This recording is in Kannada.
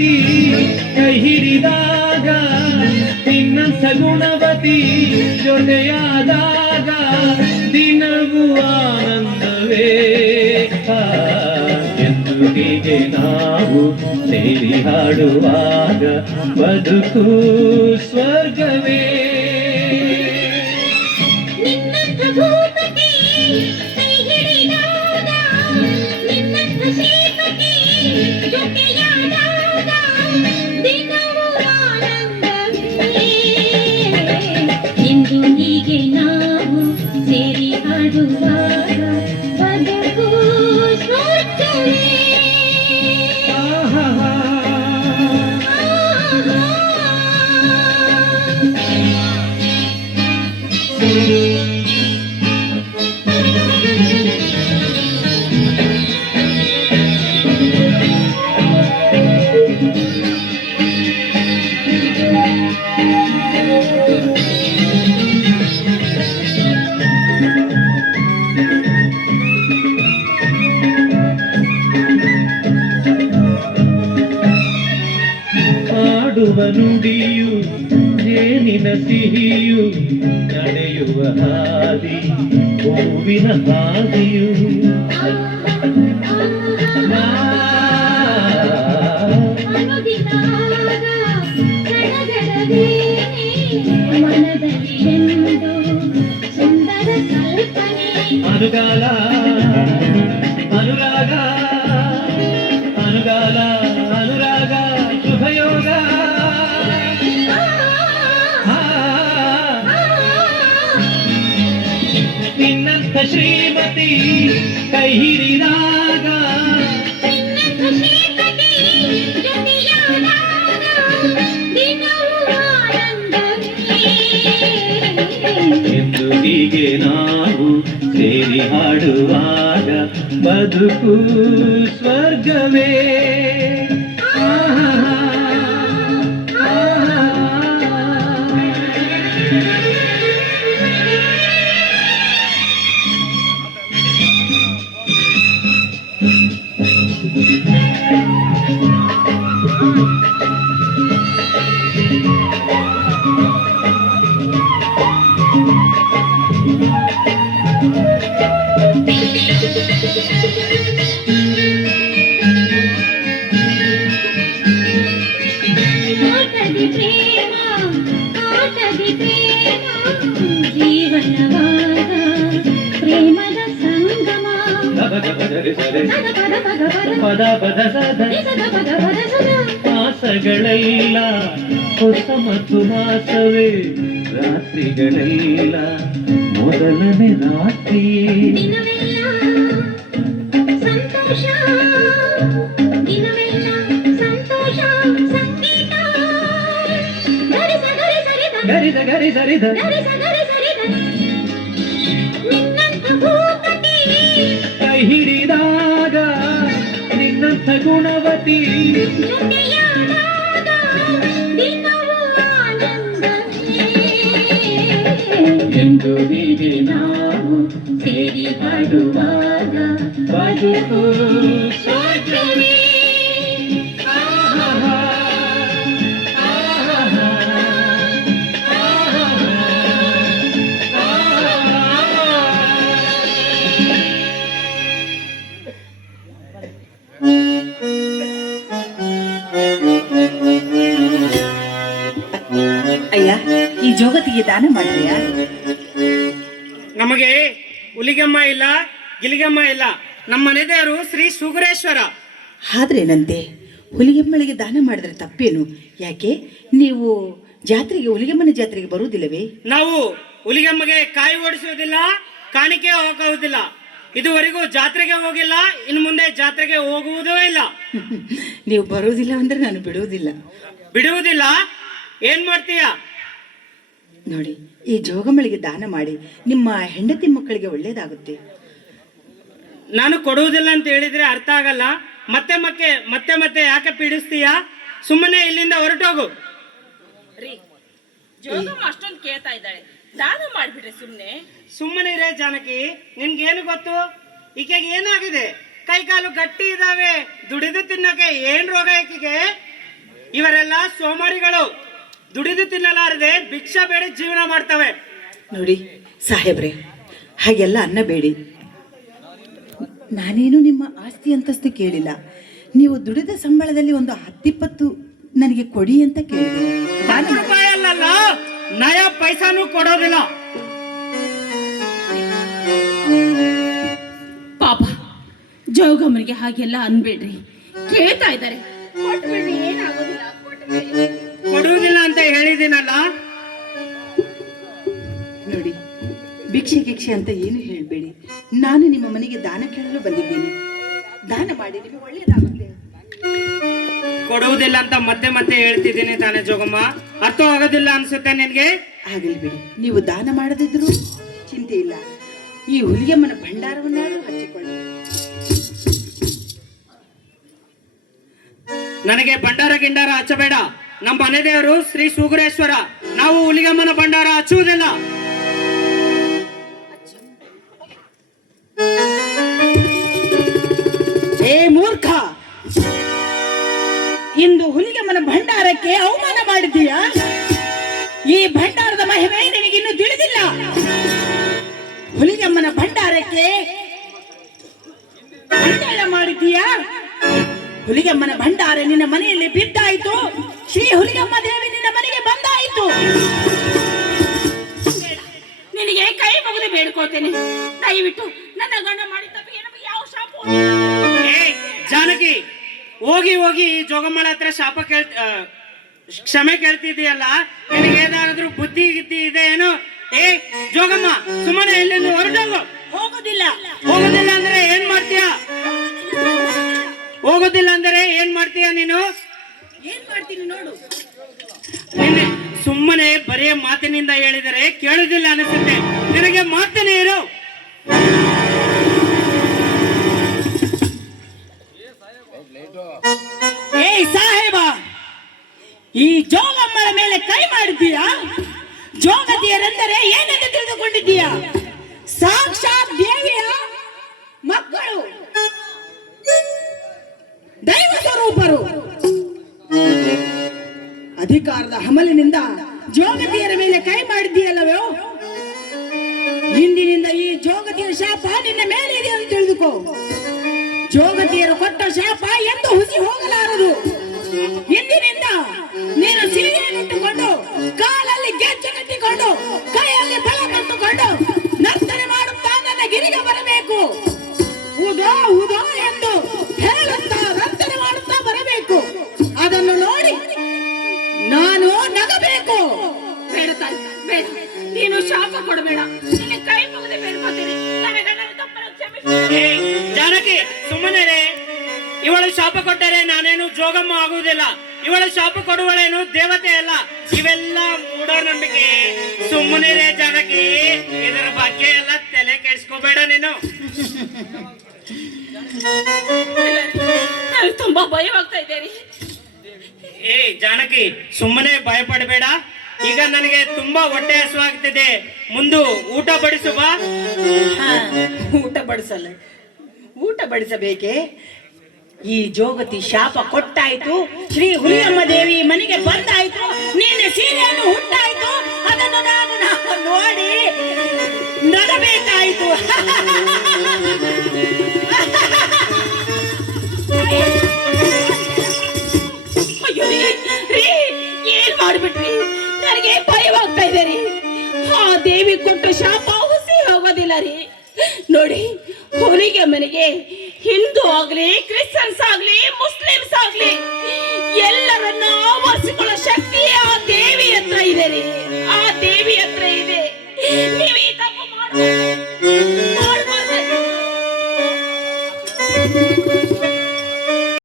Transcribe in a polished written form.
ಶ್ರೀಮತಿ ಕೈ ಹಿಡಿದಾಗ ನಿನ್ನ ಸಗುಣವತಿ ಜೊತೆಯಾದಾಗ ದಿನವೂ ಆನಂದವೇ ಎಂದು ಹೀಗೆ ನಾವು ಸೇರಿ ಹಾಡುವಾಗ ಬದುಕು ಸ್ವರ್ಗವೇ. ಎಂದು ಹೀಗೆ ನಾವು ಸೇರಿ ಹಾಡುವಾಗ ಬದುಕು ಸ್ವರ್ಗವೇ. ಆಡುವ ನುಡಿಯು ಜೇನಿನ ಸಿಹಿಯು ನಡೆಯುವ ಹಾದಿ ಹೂವಿನ ಹಾದಿಯು ಅನುಗಾಲ ಅನುರಾಗ ಅನುಗಾಲ ಅನುರಾಗ ಶುಭಯೋಗ ನಿನ್ನಂಥ ಶ್ರೀಮತಿ ಕೈ ಹಿಡಿದಾಗ ಎಂದು ಹೀಗೆ ನಾವು ಸೇರಿ ಹಾಡುವಾಗ ಬದುಕು ಸ್ವರ್ಗವೇ. ಪದ ಪದ ಸದ ಮಾಸಗಳೆಲ್ಲ ಹೊಸ ಮತ್ತು ಮಾಸವೇ ರಾತ್ರಿಗಳೆಲ್ಲ ಮೊದಲನೇ ರಾತ್ರಿಯೇ ಸಂತೋಷ ಗರಿದ ಗರಿ ಸರಿದ ಕೈ ಹಿಡಿದಾಗ ನಿನ್ನಂಥ ಗುಣವತಿ ಎಂದು ಹೀಗೆ ನಾವು ಸೇರಿ ಹಾಡುವಾಗ ಬದುಕು ಸ್ವರ್ಗವೇ. ಅಯ್ಯ, ಈ ಜೋಗತಿಗೆ ದಾನ ಮಾಡ್ರಿಯಾ? ನಮಗೆ ಹುಲಿಗೆಮ್ಮ ಇಲ್ಲ, ಗಿಲಿಗೆಮ್ಮ ಇಲ್ಲ. ನಮ್ಮ ಮನೆ ದೇವರು ಶ್ರೀ ಸುಗುರೇಶ್ವರ. ಆದ್ರೇನಂತೆ, ಹುಲಿಗೆಮ್ಮಳಿಗೆ ದಾನ ಮಾಡಿದ್ರೆ ತಪ್ಪೇನು? ಯಾಕೆ ನೀವು ಜಾತ್ರೆಗೆ, ಹುಲಿಗೆಮ್ಮನ ಜಾತ್ರೆಗೆ ಬರುವುದಿಲ್ಲವೇ? ನಾವು ಹುಲಿಗೆಮ್ಮಗೆ ಕಾಯಿ ಓಡಿಸುವುದಿಲ್ಲ, ಕಾಣಿಕೆ ಹೋಗುವುದಿಲ್ಲ. ಇದುವರೆಗೂ ಜಾತ್ರೆಗೆ ಹೋಗಿಲ್ಲ, ಇನ್ನು ಮುಂದೆ ಜಾತ್ರೆಗೆ ಹೋಗುವುದೂ ಇಲ್ಲ. ನೀವು ಬರುವುದಿಲ್ಲ ಅಂದ್ರೆ ನಾನು ಬಿಡುವುದಿಲ್ಲ. ಏನ್ ಮಾಡ್ತೀಯ? ನೋಡಿ, ಈ ಜೋಗಮಳಿಗೆ ದಾನ ಮಾಡಿ ನಿಮ್ಮ ಹೆಂಡತಿ ಮಕ್ಕಳಿಗೆ ಒಳ್ಳೇದಾಗುತ್ತೆ. ನಾನು ಕೊಡುವುದಿಲ್ಲ ಅಂತ ಹೇಳಿದ್ರೆ ಅರ್ಥ ಆಗಲ್ಲ. ಮತ್ತೆ ಮತ್ತೆ ಮತ್ತೆ ಯಾಕೆ ಪೀಡಿಸ್ತೀಯ? ಸುಮ್ಮನೆ ಇಲ್ಲಿಂದ ಹೊರಟೋಗು. ಜೋಗಮ್ಮ ಅಷ್ಟೊಂದು ಕೇಳ್ತಾ ಇದ್ದಾಳೆ, ದಾನ ಮಾಡ್ಬಿಟ್ರೆ ಸುಮ್ಮನೆ ಇರೇ ಜಾನಕಿ. ನಿನ್ಗೇನು ಗೊತ್ತು? ಈಕೆಗೆ ಏನಾಗಿದೆ? ಕೈ ಕಾಲು ಗಟ್ಟಿ ಇದಾವೆ, ದುಡಿದು ತಿನ್ನೋಕೆ ಏನ್ ರೋಗ ಈಕೆಗೆ? ಇವರೆಲ್ಲ ಸೋಮಾರಿಗಳು, ದುಡಿದು ತಿನ್ನಲಾರದೆ ಭಿಕ್ಷಾ ಬೇಡ ಜೀವನ ಮಾಡ್ತವೆ. ನೋಡಿ ಸಾಹೇಬ್ರೆ, ಹಾಗೆಲ್ಲ ಅನ್ನಬೇಡಿ. ನಾನೇನು ನಿಮ್ಮ ಆಸ್ತಿ ಅಂತಸ್ತು ಕೇಳಿಲ್ಲ. ನೀವು ದುಡಿದ ಸಂಬಳದಲ್ಲಿ ಒಂದು 10-20 ನನಗೆ ಕೊಡಿ ಅಂತ ಕೇಳಿದೆ. 10 ರೂಪಾಯಿ ಅಲ್ಲಲ್ಲ, ನಯ ಪೈಸಾನು ಕೊಡೋದಿಲ್ಲ. ಪಾಪ ಜೋಗಮ್ಮನಿಗೆ ಹಾಗೆಲ್ಲ ಅನ್ಬೇಡ್ರಿ, ಕೇಳ್ತಾ ಇದ್ದಾರೆ. ಕೊಟ್ಬಿಡ್ರಿ, ಏನಾಗೋದಿಲ್ಲ, ಕೊಟ್ಬಿಡ್ರಿ. ಕೊಡುವುದಿಲ್ಲ ಅಂತ ಹೇಳಿದ್ದೀನಲ್ಲ. ನೋಡಿ, ಭಿಕ್ಷೆ ಅಂತ ಏನು ಹೇಳಬೇಡಿ. ನಾನು ನಿಮ್ಮ ಮನೆಗೆ ದಾನ ಕೇಳಲು ಬಂದಿದ್ದೇನೆ. ದಾನ ಮಾಡಿ, ನಿಮಗೆ ಒಳ್ಳೆಯದಾಗುತ್ತೆ. ಕೊಡುವುದಿಲ್ಲ ಅಂತ ಮತ್ತೆ ಮತ್ತೆ ಹೇಳ್ತಿದ್ದೀನಿ ತಾನೇ ಜೋಗಮ್ಮ, ಅರ್ಥ ಆಗೋದಿಲ್ಲ ಅನ್ಸುತ್ತೆ ನಿನ್ಗೆ. ಆಗಲಿ ಬಿಡಿ, ನೀವು ದಾನ ಮಾಡದಿದ್ರು ಚಿಂತೆ ಇಲ್ಲ. ಈ ಹುಲಿಗೆಮ್ಮನ ಭಂಡಾರವನ್ನಾದರೂ ಹಂಚಿಕೊಳ್ಳಿ. ನನಗೆ ಭಂಡಾರ ಗಿಂಡಾರ ಹಚ್ಚಬೇಡ. ನಮ್ಮ ಮನೆ ದೇವರು ಶ್ರೀ ಸೂಗುರೇಶ್ವರ, ನಾವು ಹುಲಿಗಮ್ಮನ ಭಂಡಾರ ಹಚ್ಚುವುದಿಲ್ಲ. ಏ ಮೂರ್ಖ, ಇಂದು ಹುಲಿಗೆಮ್ಮನ ಭಂಡಾರಕ್ಕೆ ಅವಮಾನ ಮಾಡಿದ್ದೀಯಾ? ಈ ಭಂಡಾರದ ಮಹಿಮೆ ನಿನಗಿನ್ನೂ ತಿಳಿದಿಲ್ಲ. ಹುಲಿಗೆಮ್ಮನ ಭಂಡಾರಕ್ಕೆ ಅನ್ಯಾಯ ಮಾಡಿದ್ದೀಯಾ? ಹುಲಿಗೆಮ್ಮನ ಭಂಡಾರ ನಿನ್ನ ಮನೆಯಲ್ಲಿ ಬಿದ್ದಾಯಿತು. ಶ್ರೀ ಹುಲಿಗೆಮ್ಮ ದೇವಿ ನಿನ್ನ ಮನೆಗೆ ಬಂದಾಯಿತು. ನಿನಗೆ ಕೈ ಮುಗಿದು ಬೇಡ್ಕೊಳ್ತೇನೆ, ದಯವಿಟ್ಟು ನನ್ನ ಗಂಡ ಮಾಡಿದ ತಪ್ಪಿಗೆ ನಮಗೆ ಯಾವ ಶಾಪ ಜಾನಕಿ, ಹೋಗಿ ಹೋಗಿ ಜೋಗಮ್ಮಳ ಹತ್ರ ಕ್ಷಮೆ ಕೇಳ್ತಿದ್ದೀಯಲ್ಲ, ನಿನಗೇನಾದ್ರೂ ಬುದ್ಧಿ ಗಿದ್ದಿ ಇದೆ ಏನು? ಜೋಗಮ್ಮ, ಸುಮ್ಮನೆ ಇಲ್ಲಿಂದ ಹೊರಟೋಗು. ಹೋಗೋದಿಲ್ಲ. ಹೋಗೋದಿಲ್ಲ ಅಂದ್ರೆ ಏನ್ ಮಾಡ್ತೀಯ? ಹೋಗೋದಿಲ್ಲ ಅಂದ್ರೆ ಏನ್ ಮಾಡ್ತೀಯ ನೀನು? ಏನ್ ಮಾಡ್ತೀನಿ ನೋಡು. ನಿನ್ನೆ ಸುಮ್ಮನೆ ಬರೀ ಮಾತಿನಿಂದ ಹೇಳಿದರೆ ಕೇಳುವುದಿಲ್ಲ ಅನಿಸುತ್ತೆ. ನಿನಗೆ ಮಾತನೇ ಇರು. ಏಯ್ ಸಾಹೇಬ, ಈ ಜೋಗಮ್ಮಳ ಮೇಲೆ ಕೈ ಮಾಡಿದ್ದೀಯಾ? ಜೋಗತಿಯರೆಂದರೆ ಏನೆಂದು ತಿಳಿದುಕೊಂಡಿದ್ದೀಯಾ? ಸಾಕ್ಷಾತ್ ದೇವಿಯ ಮಕ್ಕಳು, ದೈವ ಸ್ವರೂಪರು. ಅಧಿಕಾರದ ಹಮಲಿನಿಂದ ಜೋಗತಿಯರ ಮೇಲೆ ಕೈ ಮಾಡಿದ್ದೀಯಲ್ಲವೋ? ಇಂದಿನಿಂದ ಈ ಜೋಗತಿಯ ಶಾಪ ನಿನ್ನ ಮೇಲೆ ಇದೆ ಅಂತ ತಿಳಿದುಕೋ. ಜೋಗತಿಯರು ಕೊಟ್ಟ ಶಾಪ ಎಂದು ಹುಸಿ ಹೋಗಲಾರದು. ಇಂದಿನಿಂದ ನೀನು ಸೀರೆಯನ್ನಿಟ್ಟುಕೊಂಡು, ಕಾಲಲ್ಲಿ ಗೆಜ್ಜೆ ಕಟ್ಟಿಕೊಂಡು, ಕೈಯಲ್ಲಿ ಬಳ ಕಟ್ಟುಕೊಂಡು ನರ್ತನೆ ಮಾಡುತ್ತಾ ನನ್ನ ಗಿರಿಗೆ ಬರಬೇಕು. ಉದೋ ಉದೋ ಎಂದು ಹೇಳುತ್ತಾ ನರ್ತನೆ ಮಾಡುತ್ತಾ ಬರಬೇಕು. ಅದನ್ನು ನೋಡಿ ನಾನು ನಗಬೇಕು. ಬೇಡ ತಾಯಿ, ಬೇಡ, ನೀನು ಶಾಪ ಕೊಡಬೇಡ. ನಿನ್ನ ಕೈ ಮುಗಿದು ಬೇಡ್ಕೊಳ್ತೇನೆ, ನನ್ನ ಗಂಡನ ತಪ್ಪನ್ನು ಕ್ಷಮಿಸಿ. ಜಾನಕಿ, ಸುಮ್ಮನೆ ರೇ. ಇವಳು ಶಾಪ ಕೊಟ್ಟರೆ ನಾನೇನು ಜೋಗಮ್ಮ ಆಗುವುದಿಲ್ಲ. ಇವಳು ಶಾಪ ಕೊಡುವಳೇನು ದೇವತೆ ಅಲ್ಲ. ಇವೆಲ್ಲ ಮೂಢನಂಬಿಕೆ. ಸುಮ್ಮನೆ ರೇ ಜಾನಕಿ, ಇದರ ಬಗ್ಗೆ ಎಲ್ಲ ತಲೆ ಕೆಡಿಸ್ಕೋಬೇಡ ನೀನು. ನನಗೆ ತುಂಬಾ ಭಯವಾಗ್ತಾ ಇದ್ದೇನೆ. ಜಾನಕಿ, ಸುಮ್ಮನೆ ಭಯ ಪಡಬೇಡ. ಈಗ ನನಗೆ ತುಂಬಾ ಹೊಟ್ಟೆ ಹಸುವಾಗ್ತಿದೆ. ಮುಂದೆ ಊಟ ಬಡಿಸು ಬಾ. ಊಟ ಬಡಿಸಲ್ಲ, ಊಟ ಬಡಿಸಬೇಕೆ? ಈ ಜೋಗತಿ ಶಾಪ ಕೊಟ್ಟಾಯ್ತು, ಶ್ರೀ ಹುಲಿಯಮ್ಮ ದೇವಿ ಮನೆಗೆ ಬಂದಾಯ್ತು, ನೀನು ಸೀರೆಯನ್ನು ಹುಟ್ಟಾಯ್ತು. ಅದನ್ನು ನಾನು ನೋಡಿ ನಗಬೇಕಾಯ್ತು. ಅಯ್ಯೋ ರೀ, ಏನ್ ಮಾಡ್ಬಿಟ್ರಿ? ನನಗೆ ಭಯವಾಗ್ತಾ ಇದೆ ರೀ. ಆ ದೇವಿ ಕೊಟ್ಟ ಶಾಪ ಹುಸಿ ಹೋಗೋದಿಲ್ಲ ರೀ. ನೋಡಿ, ಹುಲಿಗೆ ಮನೆಗೆ ಹಿಂದೂ ಆಗ್ಲಿ, ಕ್ರಿಶ್ಚಿಯನ್ಸ್ ಆಗ್ಲಿ, ಮುಸ್ಲಿಮ್ಸ್ ಆಗ್ಲಿ, ಎಲ್ಲರನ್ನ ಆವರಿಸಿಕೊಳ್ಳೋ ಶಕ್ತಿ